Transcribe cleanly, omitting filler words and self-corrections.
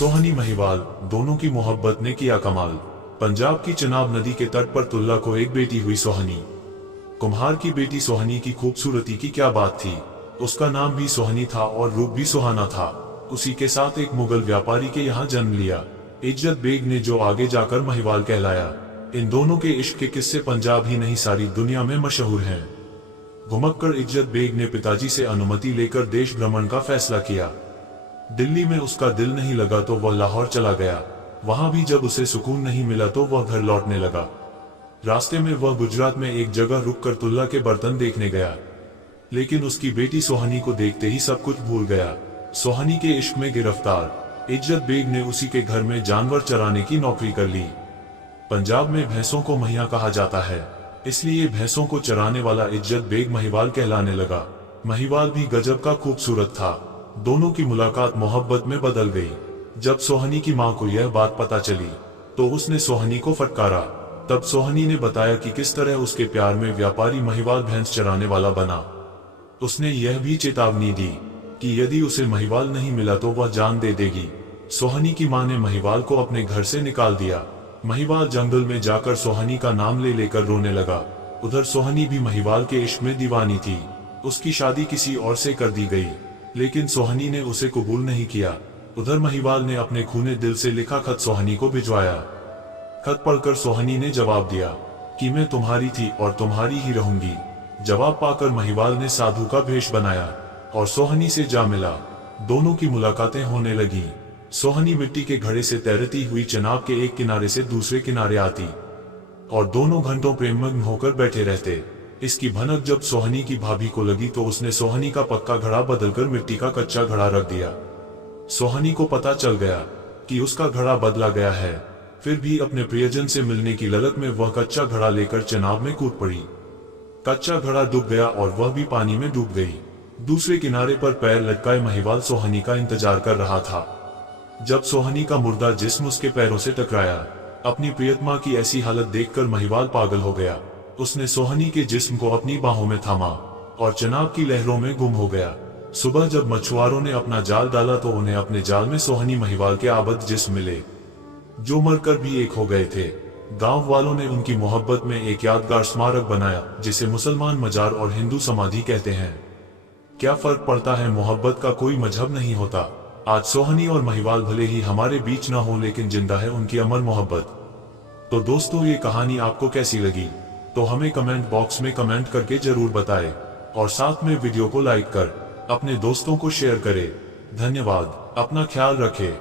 सोहनी महिवाल दोनों की मोहब्बत ने किया कमाल। पंजाब की चिनाब नदी के तट पर तुल्ला को एक बेटी हुई सोहनी। कुम्हार की बेटी सोहनी की खूबसूरती की क्या बात थी। उसका नाम भी सोहनी था और रूप भी सुहाना था। उसी के साथ एक मुगल व्यापारी के यहाँ जन्म लिया, इज्जत बेग ने, जो आगे जाकर महिवाल कहलाया। इन दोनों के इश्क के किस्से पंजाब ही नहीं सारी दुनिया में मशहूर हैं। घुमक्कड़ इज्जत बेग ने पिताजी से अनुमति लेकर देश भ्रमण का फैसला किया। दिल्ली में उसका दिल नहीं लगा तो वह लाहौर चला गया। वहां भी जब उसे सुकून नहीं मिला तो वह घर लौटने लगा। रास्ते में वह गुजरात में एक जगह रुककर तुल्ला के बर्तन देखने गया, लेकिन उसकी बेटी सोहनी को देखते ही सब कुछ भूल गया। सोहनी के इश्क में गिरफ्तार इज्जत बेग ने उसी के घर में जानवर चराने की नौकरी कर ली। पंजाब में भैंसों को महिया कहा जाता है, इसलिए भैंसों को चराने वाला इज्जत बेग महिवाल कहलाने लगा। महिवाल भी गजब का खूबसूरत था। दोनों की मुलाकात मोहब्बत में बदल गई। जब सोहनी की मां को यह बात पता चली तो उसने सोहनी को फटकारा। तब सोहनी ने बताया कि किस तरह उसके प्यार में व्यापारी महिवाल भैंस चराने वाला बना। उसने यह भी चेतावनी दी कि यदि उसे महिवाल नहीं मिला तो वह जान दे देगी। सोहनी की मां ने महिवाल को अपने घर से निकाल दिया। महिवाल जंगल में जाकर सोहनी का नाम ले लेकर रोने लगा। उधर सोहनी भी महिवाल के इश्क में दीवानी थी। उसकी शादी किसी और से कर दी गई, लेकिन सोहनी ने उसे कबूल नहीं किया। उधर महिवाल ने अपने खूने दिल से लिखा खत सोहनी को भिजवाया। खत पढ़कर सोहनी ने जवाब दिया कि मैं तुम्हारी थी और तुम्हारी ही रहूंगी। जवाब पाकर महिवाल ने साधु का भेष बनाया और सोहनी से जा मिला। दोनों की मुलाकातें होने लगी। सोहनी मिट्टी के घड़े से तैरती हुई चिनाब के एक किनारे से दूसरे किनारे आती और दोनों घंटों प्रेममग्न होकर बैठे रहते। इसकी भनक जब सोहनी की भाभी को लगी तो उसने सोहनी का पक्का घड़ा बदलकर मिट्टी का कच्चा घड़ा रख दिया। सोहनी को पता चल गया कि उसका घड़ा बदला गया है, फिर भी अपने प्रियजन से मिलने की ललक में वह कच्चा घड़ा लेकर चिनाब में कूद पड़ी। कच्चा घड़ा डूब गया और वह भी पानी में डूब गई। दूसरे किनारे पर पैर लटकाए महिवाल सोहनी का इंतजार कर रहा था। जब सोहनी का मुर्दा जिस्म उसके पैरों से टकराया, अपनी प्रियतमा की ऐसी हालत देखकर महिवाल पागल हो गया। उसने सोहनी के जिस्म को अपनी बाहों में थामा और चिनाब की लहरों में गुम हो गया। सुबह जब मछुआरों ने अपना जाल डाला तो उन्हें अपने जाल में सोहनी महिवाल के आबद जिस्म मिले, जो मरकर भी एक हो गए थे। गांव वालों ने उनकी मोहब्बत में एक यादगार स्मारक बनाया, जिसे मुसलमान मजार और हिंदू समाधि कहते हैं। क्या फर्क पड़ता है, मोहब्बत का कोई मजहब नहीं होता। आज सोहनी और महिवाल भले ही हमारे बीच ना हो, लेकिन जिंदा है उनकी अमर मोहब्बत। तो दोस्तों, ये कहानी आपको कैसी लगी तो हमें कमेंट बॉक्स में कमेंट करके जरूर बताएं और साथ में वीडियो को लाइक कर अपने दोस्तों को शेयर करें। धन्यवाद। अपना ख्याल रखें।